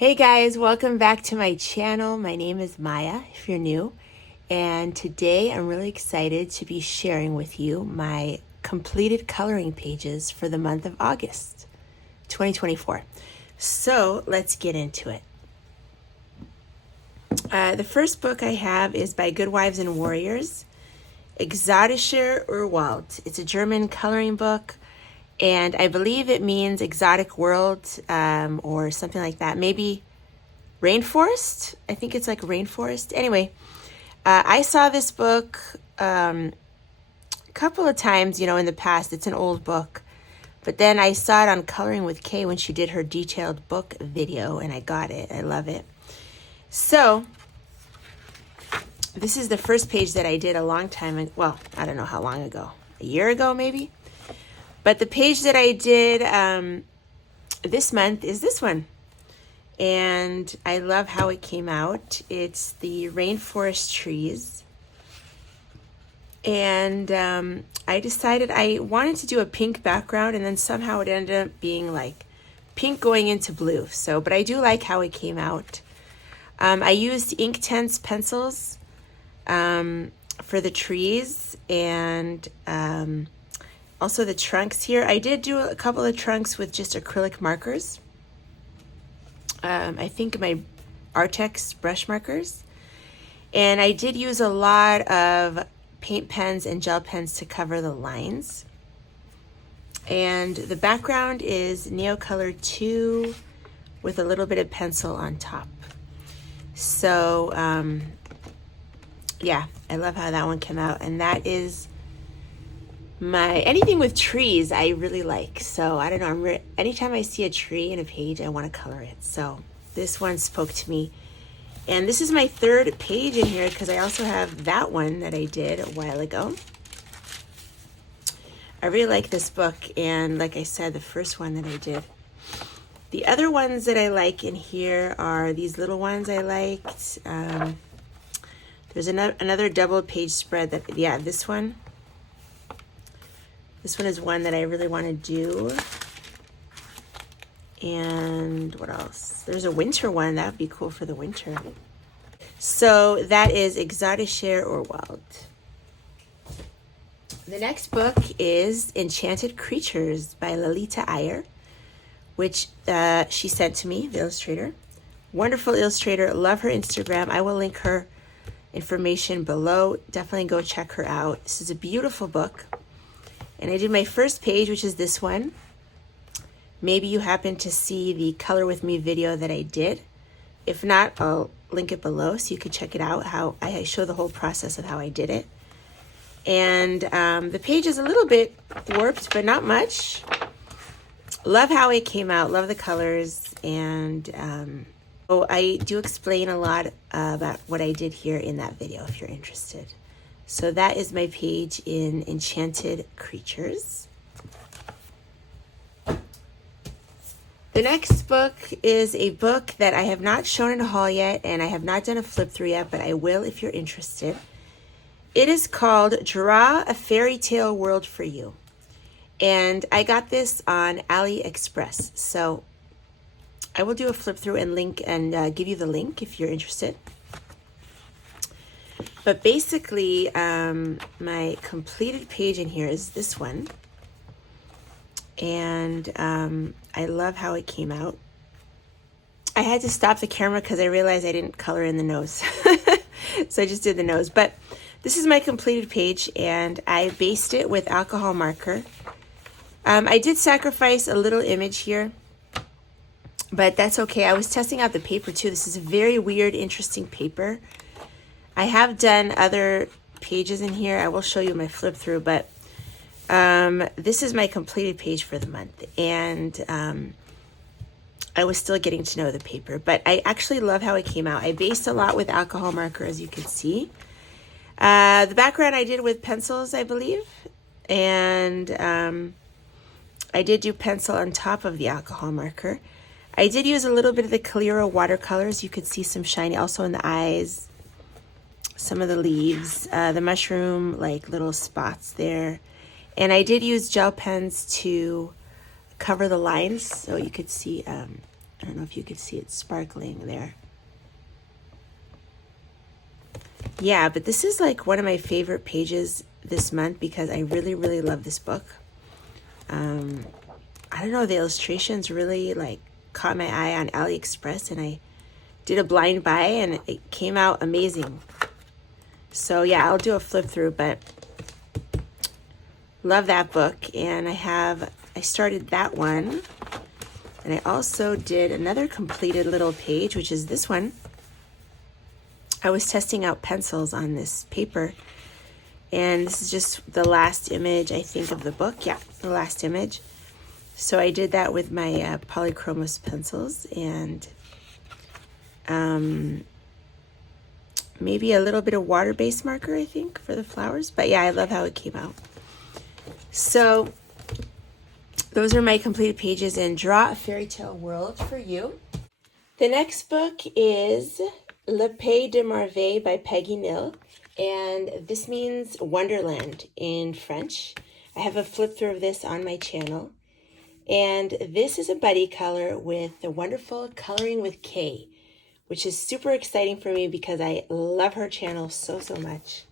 Hey guys, welcome back to my channel. My name is Maya, if you're new, and today I'm really excited to be sharing with you my completed coloring pages for the month of August 2024. So let's get into it. The first book I have is by Good Wives and Warriors, Exotischer Urwald. It's a German coloring book, and I believe it means exotic world or something like that. Maybe rainforest. I think it's like rainforest. Anyway, I saw this book a couple of times, in the past. It's an old book. But then I saw it on Coloring with Kay when she did her detailed book video, and I got it. I love it. So this is the first page that I did a long time ago. Well, I don't know how long ago. A year ago, maybe? But the page that I did this month is this one. And I love how it came out. It's the rainforest trees. And I decided I wanted to do a pink background, and then somehow it ended up being like pink going into blue. But I do like how it came out. I used Inktense pencils for the trees and also the trunks here. I did do a couple of trunks with just acrylic markers. I think my Artex brush markers. And I did use a lot of paint pens and gel pens to cover the lines. And the background is Neocolor 2 with a little bit of pencil on top. So, yeah, I love how that one came out. And that is anything with trees I really like. So I don't know, anytime I see a tree in a page, I want to color it. So this one spoke to me. And this is my third page in here because I also have that one that I did a while ago. I really like this book, and like I said, the first one that I did. The other ones that I like in here are these little ones I liked. There's another double page spread this one. This one is one that I really want to do. And what else? There's a winter one. That would be cool for the winter. So that is Exotischer Urwald. The next book is Enchanted Creatures by Lalita Iyer, which she sent to me, the illustrator. Wonderful illustrator. Love her Instagram. I will link her information below. Definitely go check her out. This is a beautiful book. And I did my first page, which is this one. Maybe you happen to see the Color With Me video that I did. If not, I'll link it below so you can check it out, how I show the whole process of how I did it. And the page is a little bit warped, but not much. Love how it came out. Love the colors. And I do explain a lot about what I did here in that video if you're interested. So that is my page in Enchanted Creatures. The next book is a book that I have not shown in a haul yet, and I have not done a flip through yet, but I will if you're interested. It is called Draw a Fairy Tale World for You. And I got this on AliExpress. So I will do a flip through and link and give you the link if you're interested. But basically, my completed page in here is this one. And I love how it came out. I had to stop the camera because I realized I didn't color in the nose. So I just did the nose. But this is my completed page, and I based it with alcohol marker. I did sacrifice a little image here, but that's okay. I was testing out the paper too. This is a very weird, interesting paper. I have done other pages in here. I will show you my flip through, but this is my completed page for the month. And I was still getting to know the paper, but I actually love how it came out. I based a lot with alcohol marker, as you can see. The background I did with pencils, I believe. And I did do pencil on top of the alcohol marker. I did use a little bit of the Calero watercolors. You could see some shiny also in the eyes. Some of the leaves, the mushroom, like little spots there. And I did use gel pens to cover the lines, so you could see I don't know if you could see it sparkling there. Yeah, but this is like one of my favorite pages this month because I really, really love this book. I don't know, the illustrations really like caught my eye on AliExpress, and I did a blind buy and it came out amazing. So yeah, I'll do a flip through, but love that book. And I started that one, and I also did another completed little page, which is this one. I was testing out pencils on this paper, and this is just the last image, I think, of the book. Yeah, the last image. So I did that with my polychromos pencils, and maybe a little bit of water-based marker, I think, for the flowers. But yeah, I love how it came out. So those are my completed pages in Draw a Fairy Tale World for You. The next book is Le Pays de Marve by Peggy Nill, and this means Wonderland in French. I have a flip through of this on my channel. And this is a buddy color with the wonderful Coloring with Kay, which is super exciting for me because I love her channel so much.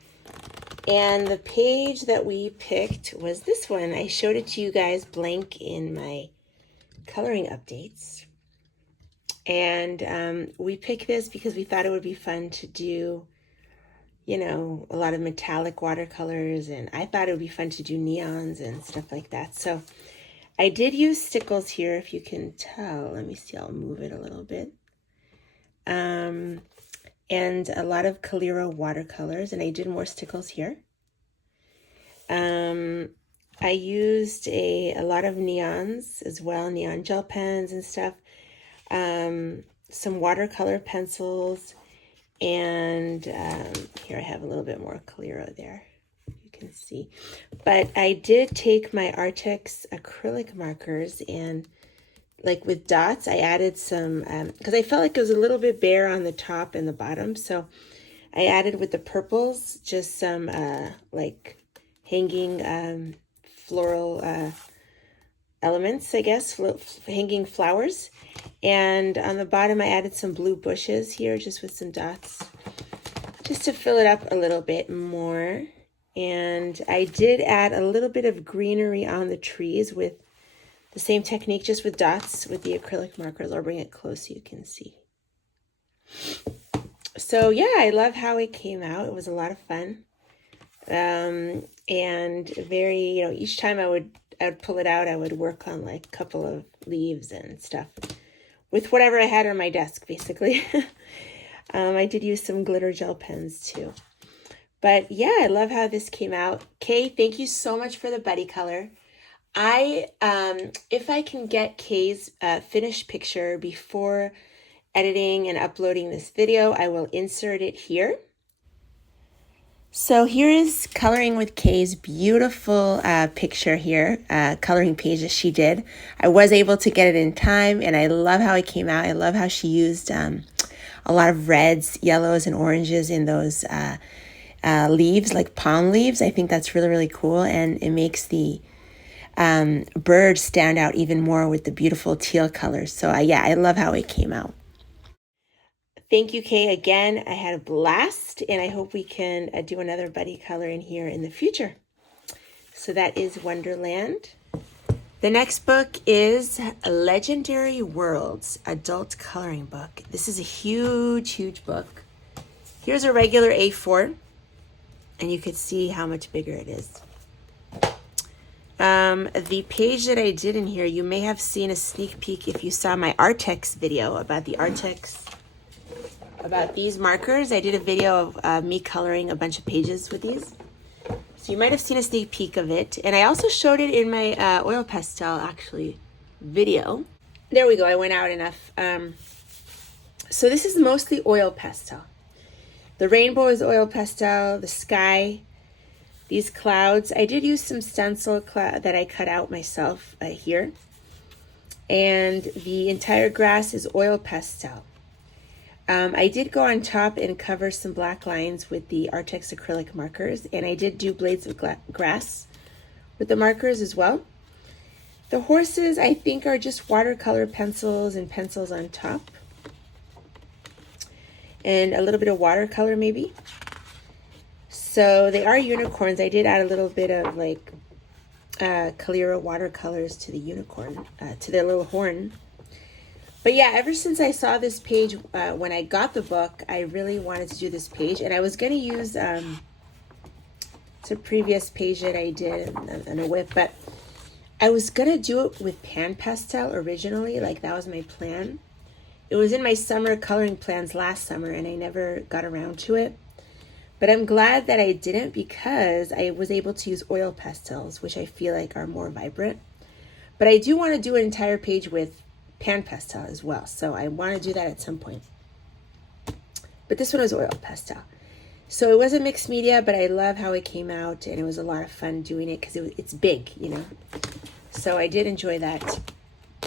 And the page that we picked was this one. I showed it to you guys blank in my coloring updates. And we picked this because we thought it would be fun to do, you know, a lot of metallic watercolors, and I thought it would be fun to do neons and stuff like that. So I did use stickles here, if you can tell. Let me see, I'll move it a little bit. And a lot of Calero watercolors, and I did more stickles here. I used a lot of neons as well, neon gel pens and stuff. Some watercolor pencils, and here I have a little bit more Calero there. Can see, but I did take my Artex acrylic markers, and like with dots I added some because I felt like it was a little bit bare on the top and the bottom, so I added with the purples just some like hanging floral elements, I guess, hanging flowers, and on the bottom I added some blue bushes here just with some dots just to fill it up a little bit more. And I did add a little bit of greenery on the trees with the same technique, just with dots with the acrylic markers. I'll bring it close so you can see. So yeah, I love how it came out. It was a lot of fun. And very, you know, each time I would pull it out, I would work on like a couple of leaves and stuff with whatever I had on my desk, basically. I did use some glitter gel pens too. But yeah, I love how this came out. Kay, thank you so much for the buddy color. If I can get Kay's finished picture before editing and uploading this video, I will insert it here. So here is Coloring with Kay's beautiful picture here, coloring page that she did. I was able to get it in time, and I love how it came out. I love how she used a lot of reds, yellows, and oranges in those leaves, like palm leaves. I think that's really, really cool, and it makes the bird stand out even more with the beautiful teal colors. So yeah, I love how it came out. Thank you, Kay, again. I had a blast, and I hope we can do another buddy color in here in the future. So that is Wonderland. The next book is Legendary Worlds, adult coloring book. This is a huge book. Here's a regular A4, and you could see how much bigger it is. The page that I did in here, you may have seen a sneak peek if you saw my Artex video about the Artex, about these markers. I did a video of me coloring a bunch of pages with these. So you might have seen a sneak peek of it. And I also showed it in my oil pastel, actually, video. There we go, I went out enough. So this is mostly oil pastel. The rainbow is oil pastel, the sky, these clouds. I did use some stencil that I cut out myself here. And the entire grass is oil pastel. I did go on top and cover some black lines with the Artex acrylic markers, and I did do blades of grass with the markers as well. The horses, I think, are just watercolor pencils and pencils on top. And a little bit of watercolor maybe. So they are unicorns. I did add a little bit of like Calera watercolors to the unicorn, to their little horn. But yeah, ever since I saw this page, when I got the book, I really wanted to do this page. And I was going to use, it's a previous page that I did in a whip, but I was going to do it with pan pastel originally. Like that was my plan. It was in my summer coloring plans last summer and I never got around to it. But I'm glad that I didn't because I was able to use oil pastels, which I feel like are more vibrant. But I do want to do an entire page with pan pastel as well. So I want to do that at some point. But this one was oil pastel. So it was a mixed media, but I love how it came out and it was a lot of fun doing it because it's big, you know. So I did enjoy that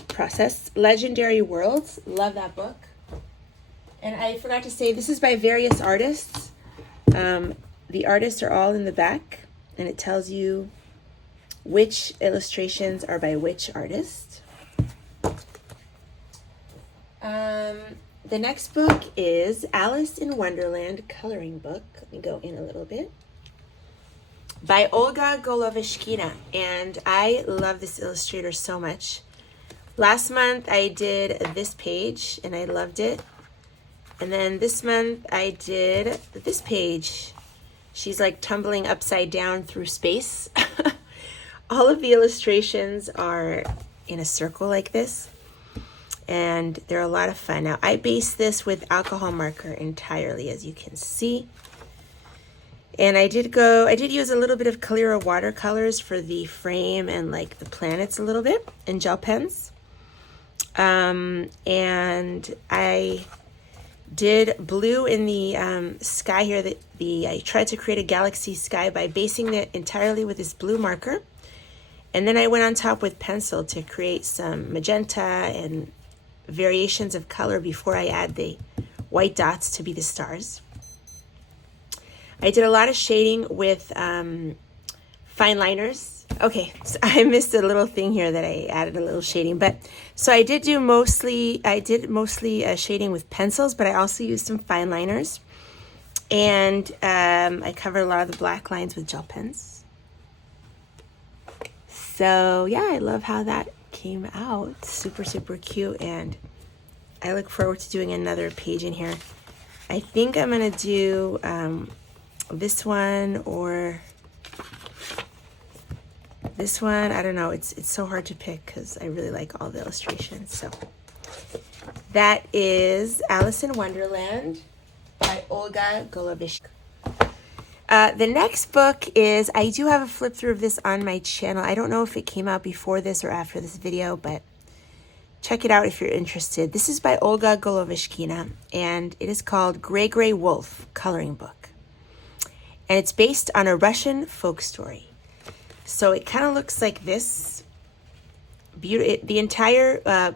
process. Legendary Worlds, love that book. And I forgot to say, this is by various artists. The artists are all in the back and it tells you which illustrations are by which artist. The next book is Alice in Wonderland coloring book. Let me go in a little bit. By Olga Goloveshkina. And I love this illustrator so much. Last month I did this page and I loved it. And then this month I did this page. She's like tumbling upside down through space. All of the illustrations are in a circle like this. And they're a lot of fun. Now I based this with alcohol marker entirely, as you can see. And I did use a little bit of Calera watercolors for the frame and like the planets a little bit and gel pens. And I did blue in the sky here. I tried to create a galaxy sky by basing it entirely with this blue marker. And then I went on top with pencil to create some magenta and variations of color before I add the white dots to be the stars. I did a lot of shading with fine liners. Okay, so I missed a little thing here that I added a little shading, but so I did mostly shading with pencils, but I also used some fine liners, and I covered a lot of the black lines with gel pens. So yeah, I love how that came out. Super, super cute, and I look forward to doing another page in here. I think I'm gonna do this one or this one. I don't know. It's so hard to pick because I really like all the illustrations. So that is Alice in Wonderland by Olga Goloveshkina. The next book is, I do have a flip through of this on my channel. I don't know if it came out before this or after this video, but check it out if you're interested. This is by Olga Goloveshkina, and it is called Gray Gray Wolf Coloring Book. And it's based on a Russian folk story. So it kind of looks like this. The entire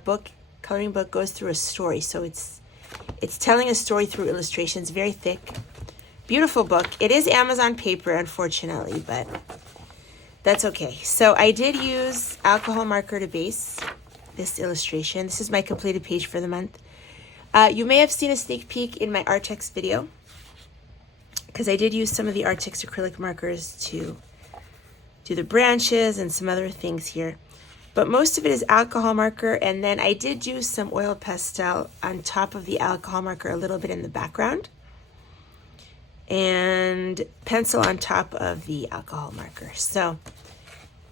coloring book goes through a story. So it's telling a story through illustrations, very thick. Beautiful book. It is Amazon paper, unfortunately, but that's okay. So I did use alcohol marker to base this illustration. This is my completed page for the month. You may have seen a sneak peek in my Artex video because I did use some of the Artex acrylic markers to do the branches and some other things here. But most of it is alcohol marker, and then I did use some oil pastel on top of the alcohol marker, a little bit in the background, and pencil on top of the alcohol marker. So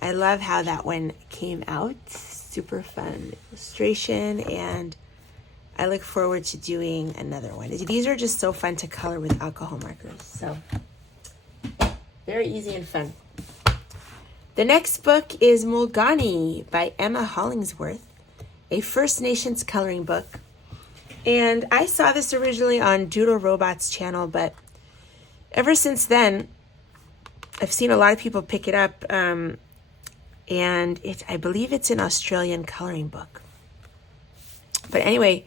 I love how that one came out. Super fun illustration, and I look forward to doing another one. These are just so fun to color with alcohol markers. So very easy and fun. The next book is Mulgani by Emma Hollingsworth, a First Nations coloring book. And I saw this originally on Doodle Robot's channel, but ever since then, I've seen a lot of people pick it up, and I believe it's an Australian coloring book. But anyway,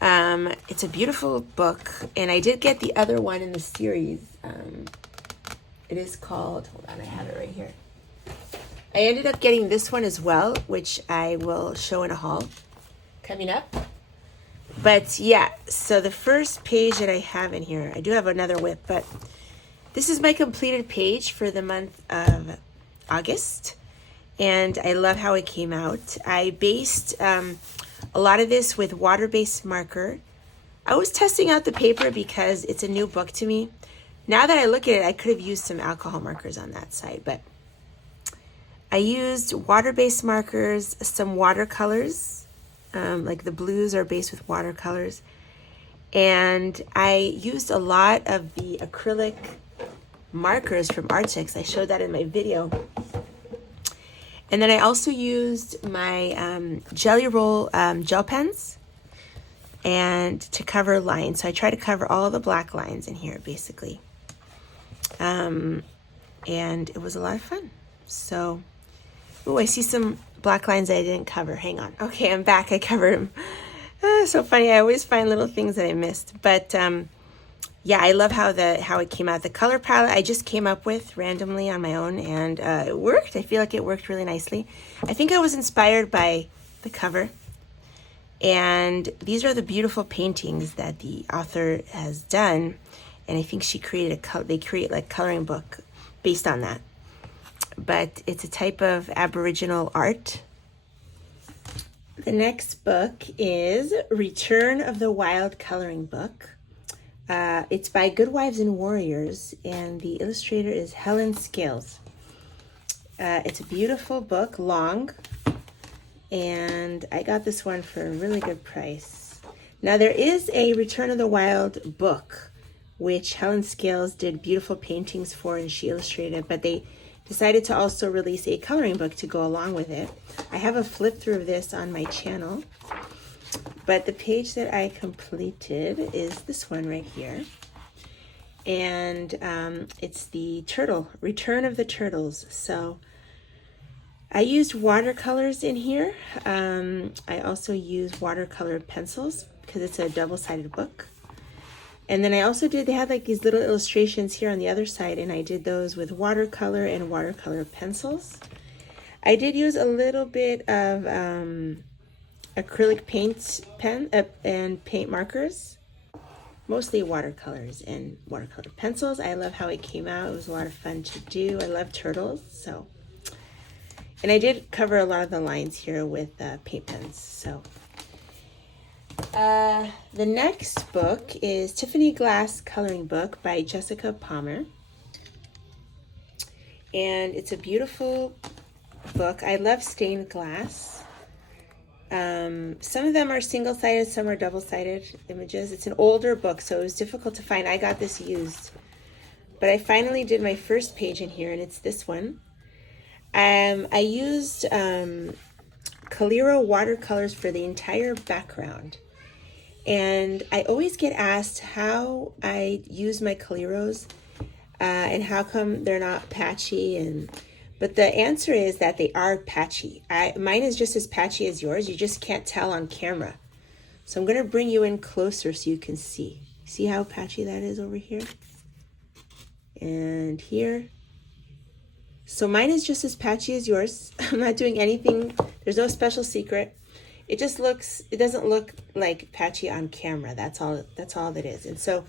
it's a beautiful book, and I did get the other one in the series. It is called, hold on, I have it right here. I ended up getting this one as well, which I will show in a haul coming up. But yeah, so the first page that I have in here, I do have another whip, but this is my completed page for the month of August. And I love how it came out. I based a lot of this with water-based marker. I was testing out the paper because it's a new book to me. Now that I look at it, I could have used some alcohol markers on that side, but I used water-based markers, some watercolors, like the blues are based with watercolors. And I used a lot of the acrylic markers from Artix. I showed that in my video. And then I also used my Jelly Roll gel pens and to cover lines. So I try to cover all of the black lines in here, basically. And it was a lot of fun. So, oh, I see some black lines that I didn't cover. Hang on. Okay, I'm back. I covered them. So funny. I always find little things that I missed. But yeah, I love how it came out. The color palette I just came up with randomly on my own, and it worked. I feel like it worked really nicely. I think I was inspired by the cover. And these are the beautiful paintings that the author has done. And I think she created they create like coloring book based on that. But it's a type of Aboriginal art. The next book is Return of the Wild coloring book. It's by Good Wives and Warriors, and the illustrator is Helen Scales. It's a beautiful book, long, and I got this one for a really good price. Now there is a Return of the Wild book, which Helen Scales did beautiful paintings for, and she illustrated, but they decided to also release a coloring book to go along with it. I have a flip through of this on my channel, but the page that I completed is this one right here. And it's the turtle, Return of the Turtles. So I used watercolors in here. I also used watercolor pencils because it's a double-sided book. And then I also they had like these little illustrations here on the other side, and I did those with watercolor and watercolor pencils. I did use a little bit of acrylic pen and paint markers, mostly watercolors and watercolor pencils. I love how it came out. It was a lot of fun to do. I love turtles, so. And I did cover a lot of the lines here with paint pens, so. The next book is Tiffany Glass coloring book by Jessica Palmer. And it's a beautiful book. I love stained glass. Some of them are single-sided, some are double-sided images. It's an older book, so it was difficult to find. I got this used. But I finally did my first page in here, and it's this one. I used Coliro watercolors for the entire background. And I always get asked how I use my Coliros and how come they're not patchy. But the answer is that they are patchy. Mine is just as patchy as yours. You just can't tell on camera. So I'm going to bring you in closer so you can see. See how patchy that is over here? And here. So mine is just as patchy as yours. I'm not doing anything. There's no special secret. It doesn't look like patchy on camera. That's all that is. And so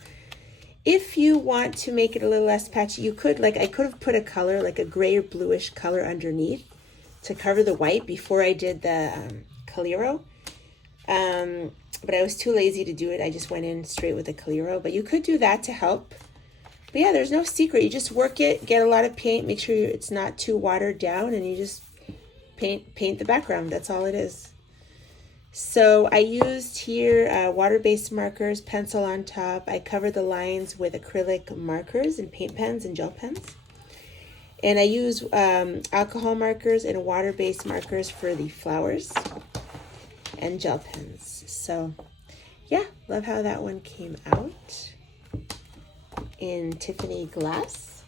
if you want to make it a little less patchy, you could, I could have put a color, like a gray or bluish color underneath to cover the white before I did the Coliro. But I was too lazy to do it. I just went in straight with the Coliro. But you could do that to help. But yeah, there's no secret. You just work it, get a lot of paint, make sure it's not too watered down, and you just paint the background. That's all it is. So I used here water-based markers, pencil on top. I covered the lines with acrylic markers and paint pens and gel pens. And I used alcohol markers and water-based markers for the flowers and gel pens. So yeah, love how that one came out in Tiffany Glass.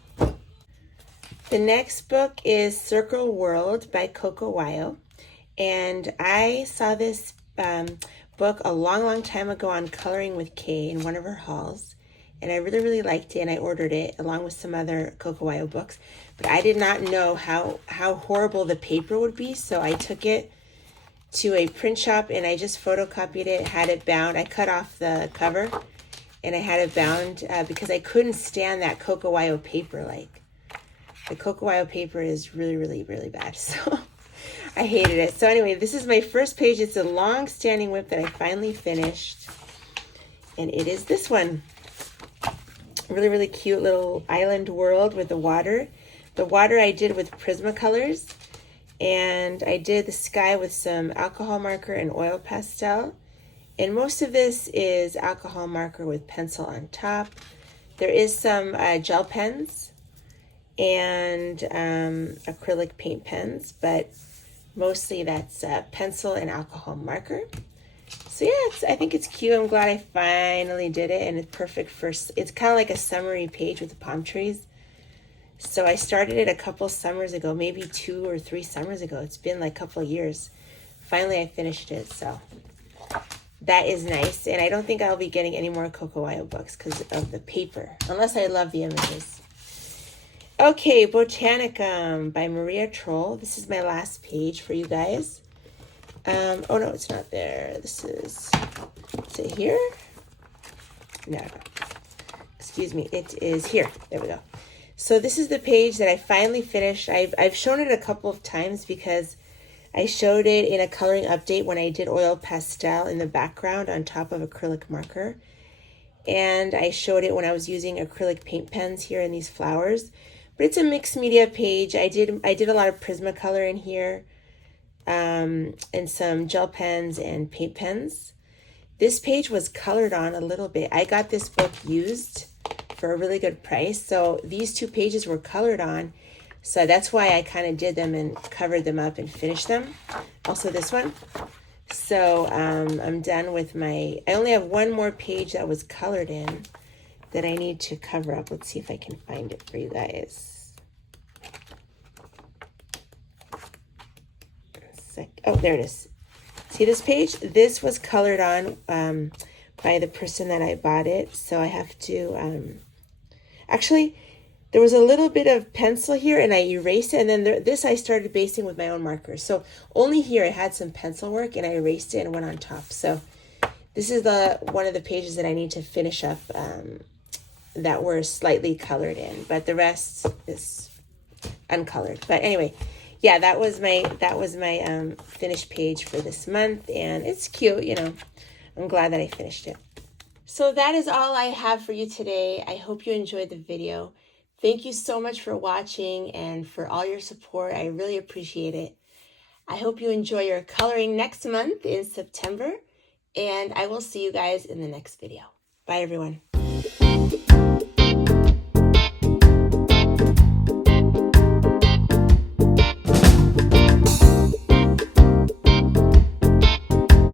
The next book is Circle World by Coco Wyo. And I saw this book a long time ago on Coloring with Kay in one of her hauls. and I really, really liked it, and I ordered it along with some other Cocoa books. But I did not know how horrible the paper would be, so I took it to a print shop and I just photocopied it, had it bound. I cut off the cover and I had it bound because I couldn't stand that Cocoa paper. Like, the Cocoa paper is really, really, really bad. So I hated it. So anyway, this is my first page. It's a long-standing WIP that I finally finished. And it is this one. Really, really cute little island world with the water. The water I did with Prismacolors. And I did the sky with some alcohol marker and oil pastel. And most of this is alcohol marker with pencil on top. There is some gel pens and acrylic paint pens, but mostly that's pencil and alcohol marker. So yeah, I think it's cute. I'm glad I finally did it, and it's perfect for, it's kind of like a summery page with the palm trees. So I started it a couple summers ago, maybe 2 or 3 summers ago. It's been like a couple of years. Finally, I finished it, so that is nice. And I don't think I'll be getting any more Cocoa books because of the paper, unless I love the images. Okay, Botanicum by Maria Troll. This is my last page for you guys. Oh no, it's not there. Is it here? No. Excuse me, it is here. There we go. So this is the page that I finally finished. I've shown it a couple of times because I showed it in a coloring update when I did oil pastel in the background on top of acrylic marker. And I showed it when I was using acrylic paint pens here in these flowers. But it's a mixed media page. I did a lot of Prismacolor in here, and some gel pens and paint pens. This page was colored on a little bit. I got this book used for a really good price. So these 2 pages were colored on. So that's why I kind of did them and covered them up and finished them. Also this one. So I'm done with I only have one more page that was colored in that I need to cover up. Let's see if I can find it for you guys. Oh, there it is. See this page? This was colored on by the person that I bought it. So I have to, actually, there was a little bit of pencil here and I erased it. And then this I started basing with my own markers. So only here I had some pencil work and I erased it and went on top. So this is one of the pages that I need to finish up that were slightly colored in. But the rest is uncolored. But anyway, yeah, that was my finished page for this month, and it's cute, you know. I'm glad that I finished it. So that is all I have for you today. I hope you enjoyed the video. Thank you so much for watching and for all your support. I really appreciate it. I hope you enjoy your coloring next month in September, and I will see you guys in the next video. Bye, everyone.